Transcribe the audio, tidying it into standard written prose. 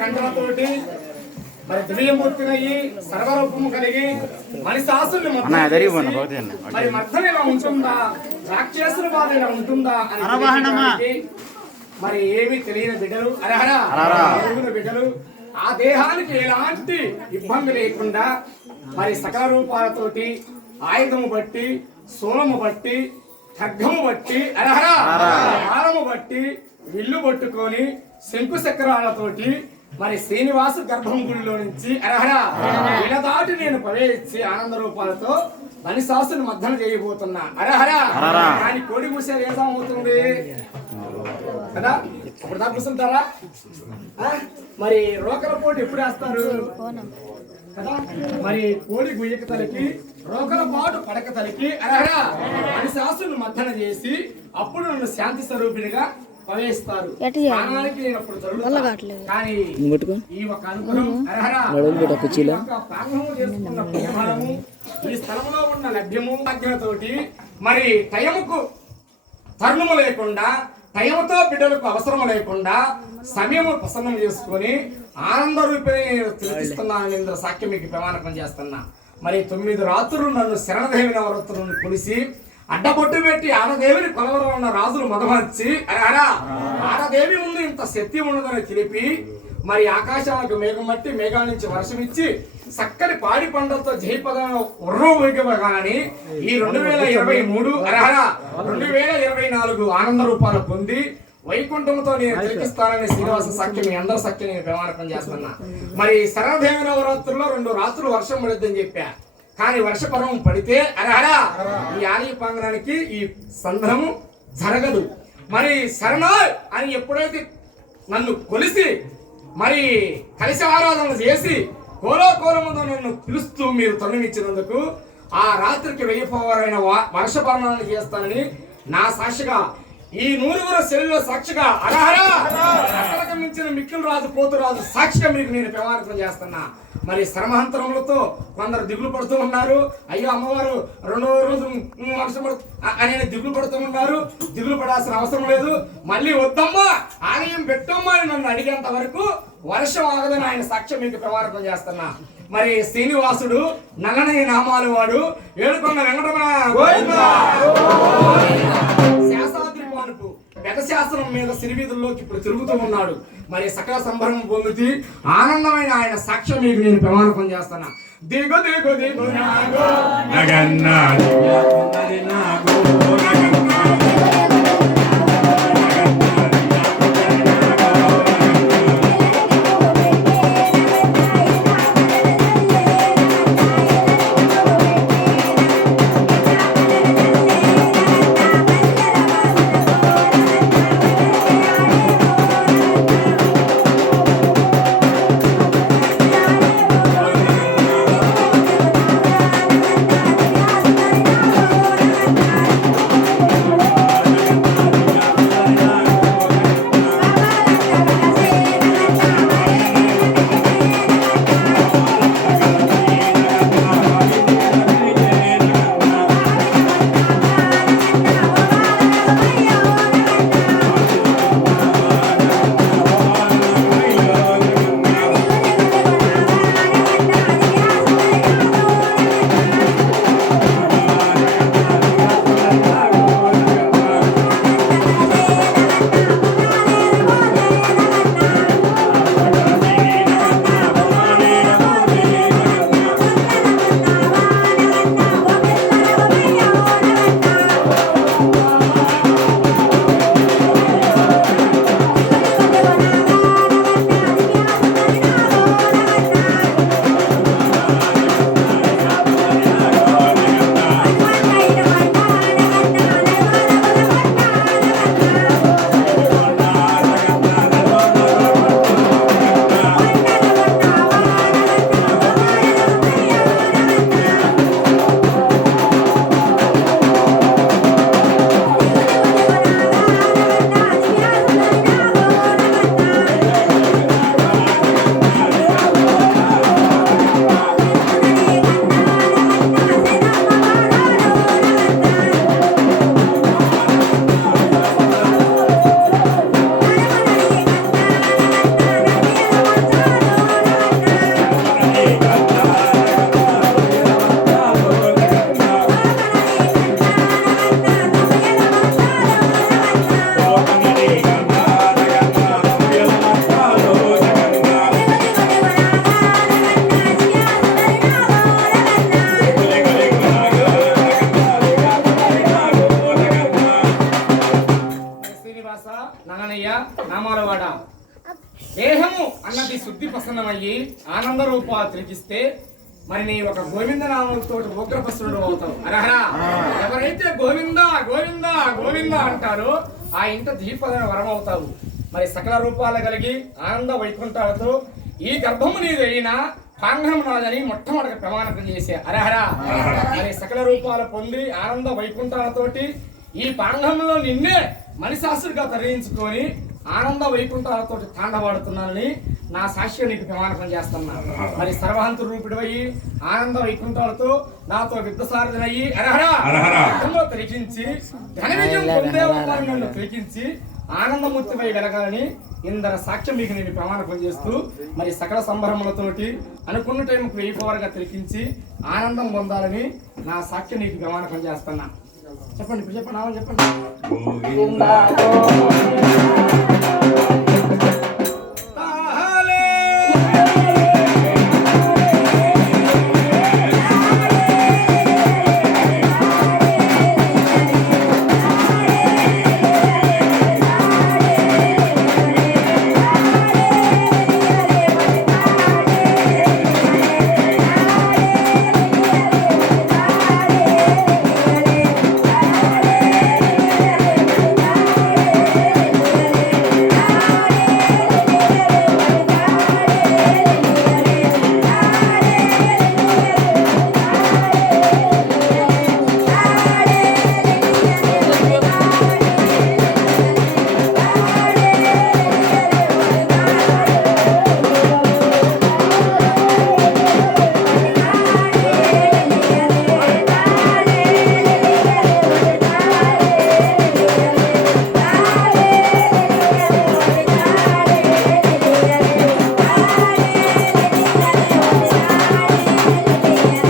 కంటలతోటి మరి దివ్యమూర్తినయ్యి సర్వరూపము కలిగి మనిషాసుని మరి మర్దన ఇలా ఉంటుందా, రాక్షసుల బాధ ఇలా ఉంటుందా అని మరి ఏమి తెలియని బిడ్డలు బిడ్డలు ఆ దేహానికి ఎలాంటి ఇబ్బంది లేకుండా మరి సకల రూపాలతోటి ఆయుధము బట్టి, సోలము బట్టి, ఖడ్గము బట్టి, హారము బట్టి, విల్లు పట్టుకొని శంకు చక్రాలతోటి మరి శ్రీనివాస గర్భం గుడిలో నుంచి ఇలా దాటి నేను ప్రవేశించి ఆనంద రూపాలతో మనిషాసుని మద్దన చేయబోతున్నా. కానీ కోడి కూసేది ఏమవుతుంది కదా, ఇప్పుడు దాకా కూర్చుంటారా? మరి రోకల పోటీ ఎప్పుడు వేస్తారు కదా? మరి కోడి గుయ్యక తలకి, రోకల పాటు పడక తలకి మనిషాసుని మద్దన చేసి అప్పుడు నన్ను శాంతి స్వరూపినిగా ప్రవేశిస్తారు. కానీ ఈ ఒక అనుగ్రహం ఈ స్థలంలో ఉన్న లభ్యము ఆజ్ఞతోటి మరి టైముకు తరుణము లేకుండా, టైముతో బిడ్డలకు అవసరం లేకుండా సమయము ప్రసన్నం చేసుకొని ఆనంద రూపిణి తిలకిస్తున్నానని ఇంద్ర సాక్ష్యం మీకు ప్రమాణకం చేస్తున్నా. మరి 9 రాత్రులు నన్ను శరణదేవి నవరాత్రులను కొలిసి అడ్డబొట్టు పెట్టి ఆడదేవిని కొలవలో ఉన్న రాజులు మదమర్చి ఆడదేవి ముందు ఇంత శక్తి ఉన్నదని తెలిపి మరి ఆకాశానికి మేఘం బట్టి మేఘాల నుంచి వర్షం ఇచ్చి చక్కని పాడి పంటలతో జయపదంలో ఉర్రూగాని ఈ 2023 2024 ఆనంద రూపాలు పొంది వైకుంఠంతో నేను తిలకిస్తానని శ్రీనివాస సాక్ష్యం మీ అందరి సాక్ష్యం నేను ప్రమాణకం చేస్తున్నా. మరి శరణదేవి నవరాత్రుల్లో 2 రాత్రులు వర్షం పడుద్దని చెప్పా. కానీ వర్షపర్వం పడితే ఈ ఆలయ ప్రాంగణానికి ఈ సందర్భము జరగదు. మరి శరణ అని ఎప్పుడైతే నన్ను కొలిసి మరి కలిసి ఆరాధన చేసి కోలముతో నన్ను పిలుస్తూ మీరు తొలగించినందుకు ఆ రాత్రికి వెయ్యిపోవారైన వర్షపర్ణాలను చేస్తానని నా సాక్షిగా ఈ 100 శరీర సాక్షిగా అక్కడికి మించిన మిక్కిలు రాజు పోతురాజు సాక్షిగా మీకు నేను ప్రమాణకం చేస్తున్నా. మరి శ్రమాంతరములతో కొందరు దిగులు పడుతూ ఉన్నారు. అయ్యో అమ్మవారు 2వ రోజు వర్షం అనే దిగులు పడుతూ ఉన్నారు. దిగులు పడాల్సిన అవసరం లేదు. మళ్ళీ వద్దమ్మా ఆలయం పెట్టమ్మా అని నన్ను అడిగేంత వరకు వర్షం ఆగదని ఆయన సాక్ష్యం మీకు ప్రమాణకం చేస్తున్నా. మరి శ్రీనివాసుడు నగనని నామాలు వాడు ఏడుకొండ వెంకటరమణ శాస్త్రాద్రి పానుపు పెద్ద శాస్త్రం మీద సిరివీధుల్లోకి ఇప్పుడు తిరుగుతూ ఉన్నాడు. మరి సకల సంభ్రమం పొందుతూ ఆనందమైన ఆయన సాక్ష్యం మీకు నేను ప్రమాణకం చేస్తున్నా. దిగు దిగు దిగు అన్నది శుద్ధి ప్రసన్నమయ్యి ఆనంద రూపాలు తిరిగిస్తే మరి నీ ఒక గోవింద నామంతో ఉగ్రపస్తుడు అవుతావు. అరహరా ఎవరైతే గోవింద గోవింద గోవింద అంటారో ఆ ఇంట దీపదన వరం అవుతావు. మరి సకల రూపాలు కలిగి ఆనంద వైకుంఠాలతో ఈ గర్భము నీదైనా పాంగం నాదని మొట్టమొదటి ప్రమాణం చేసే. అరహరా మరి సకల రూపాలు పొంది ఆనంద వైకుంఠాలతోటి ఈ పాంగంలో నిన్నే మణిశాస్త్రుడిగా తరలించుకొని ఆనంద వైకుంఠాలతో తాండవాడుతున్నానని నా సాక్ష్యం నీకు ప్రమాణం చేస్తున్నా. మరి సర్వహంతు రూపిడివయ్యి ఆనంద వైకుంఠాలతో నాతో యుద్ధసారథినయ్యి అరహరా తిరిగించి ఘన విజయం పొందే నన్ను తిరిగించి ఆనందమూర్తిపై వెలగాలని ఇందర సాక్ష్యం మీకు నేను ప్రమాణం చేస్తూ మరి సకల సంభ్రమలతోటి అనుకున్న టైంకి వెయ్యిపోవరగా తిరిగించి ఆనందం పొందాలని నా సాక్ష్యం నీకు ప్రమాణం చేస్తున్నా. చెప్పండి ఇప్పుడు చెప్పండి చెప్పండి.